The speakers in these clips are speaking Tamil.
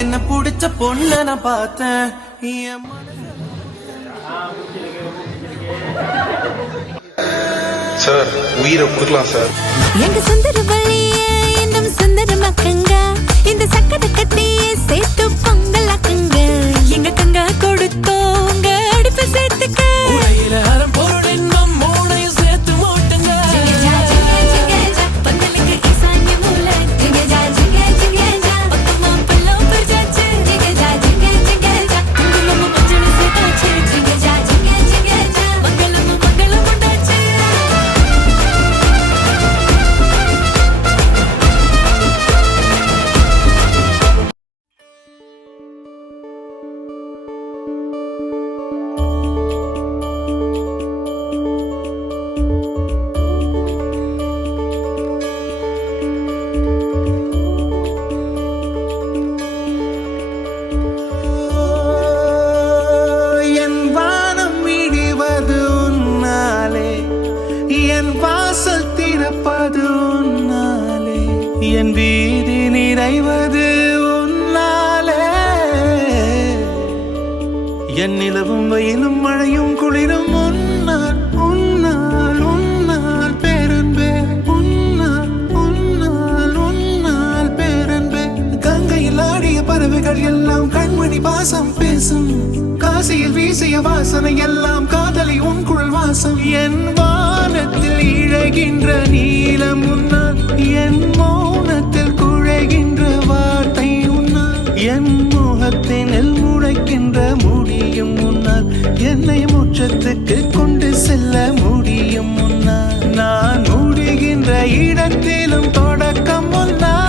என்ன புடிச்ச பொண்ண நான் பார்த்தேன். சார் உயிரை கொடுக்கலாம் சார். எங்க சுந்தர வழியே இன்னும் சுந்தர மக்கங்க இந்த சக்கரை கட்டியே சேர்த்து பொங்கல் அக்கங்க எங்க கங்க கொடுத்தோங்க அடுப்ப சேர்த்துக்க உடையில அறம் பொருள் இன்னும் மூணையும் சேர்த்து மூட்டுங்க. பந்தலுக்கு ஈசான்ய மூல ஜிங்க ஜா ஜிங்க ஜிங்க ஜா பக்கமா பல்லம் பர்ஜாச்சு ஜிங்க ஜா ஜிங்க ஜிங்க ஜா குங்குமம் மஞ்சள் சேர்த்தாச்சு ஜிங்க ஜா ஜிங்க ஜிங்க ஜா மங்களம் மங்களம் உண்டாச்சு. என் வானம் இடிவது உன்னாலே, என் வாசல் திறப்பது உன்னாலே, என் வீதி நிறைவது உன்னாலே, என் நிலவும் வெயிலும் மழையும் குளிரும் உன்னால் உன்னால் உன்னால் பேரன்பே உன்னால் உன்னால் உன்னால் பேரன்பே. கங்கையில் ஆடிய பறவைகள் எல்லாம் கண்மணி பாசம் பேசும், காசியில் வீசிய வாசனை எல்லாம் காதலி உன் குழல் வாசம். என் வானத்தில் இழகின்ற நீலம் உன்னால், என் மௌனத்தில் குழைகின்ற வார்த்தை உன்னால், என் முகத்தினில் முளைக்கின்ற முடியும் உன்னால், என்னை முற்றத்துக்கு கொண்டு செல்ல முடியும் உன்னால். நான் முடிகின்ற இடத்திலும் தொடக்கம் உன்னால்.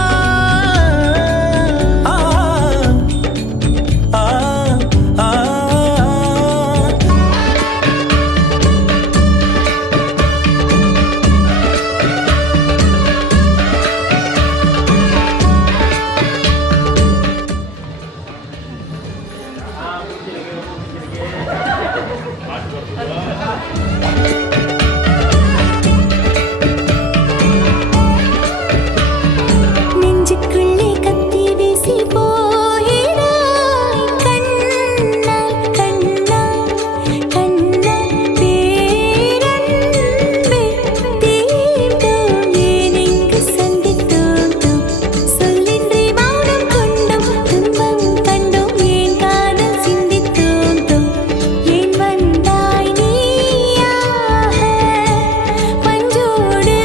நெஞ்சுக்குள்ளே கத்தி வீசி போயிடாய் கண்ணால் கண்ணால் கண்ணால் பேரன்பே தீண்டோம் ஏன் இங்கு சந்தித்தோம் சொல்லின்றி மௌனம் கொண்டோம் துன்பம் கண்டோம் ஏன் காதல் சிந்தித்தோம் ஏன் வந்தாய் நீயாக மஞ்சோடு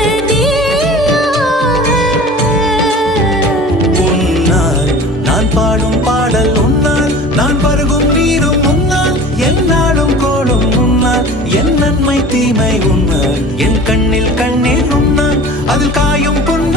உன்னால் நான் பாடும் பாடல் உன்னால், நான் பருகும் நீரும் உன்னால், என்னாலும் கோடும் உன்னால், என் நன்மை தீமை உன்னால், என் கண்ணில் கண்ணீர் உன்னால், அதில் காயும் புண்ணு